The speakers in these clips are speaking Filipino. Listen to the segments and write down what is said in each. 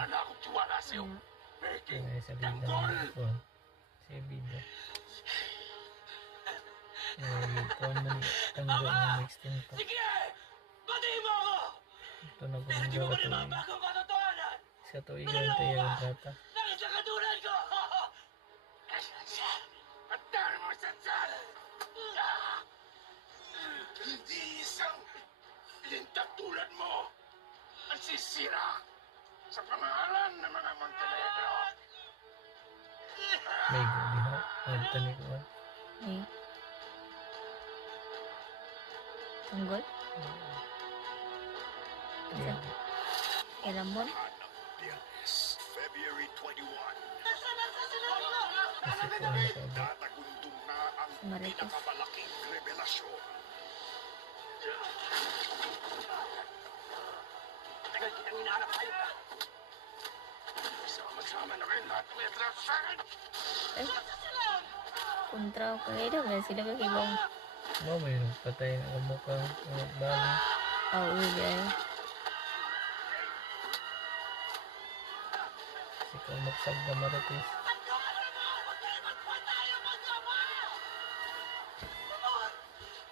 Wala na akong tiwala sa'yo. Beking, Ay, sa bida tanggol! ko. Sa bida. Ay, kuhan mo ni tanggol ng extinto. Sige! Batiin mo ako! Ito na po Pero ng di mo ba dagat naman tuig. bagong katotohanan? Sa tuigan tayo ang trata. Bakit sa katulad ko? At dahil mo sa sal! Hindi isang lintag tulad mo ang sisira sa pangalan ng mga Montenegro. May gabi ha. Ang tani ko. Eh. Tanggol? Kaya, Elambon? Hanap Biyernes, February 21. kasi ko ang nakaabot. Tatagundong na ang Sa Marites. pinakamalaking revelasyon. Tagal kitang hinahanap kayo ka. Sama-sama na kayo lahat ng etrap sa akin. Eh. Kontra ko kayo daw. Sila kakibang. Ba, may patay na kamukha. Bali. Uwi ay. Kasi kung maksag na Marites.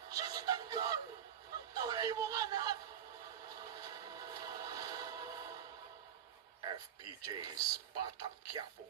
Siya si Tanggol! Ang tunay mong anak! FPJ's Batang Quiapo.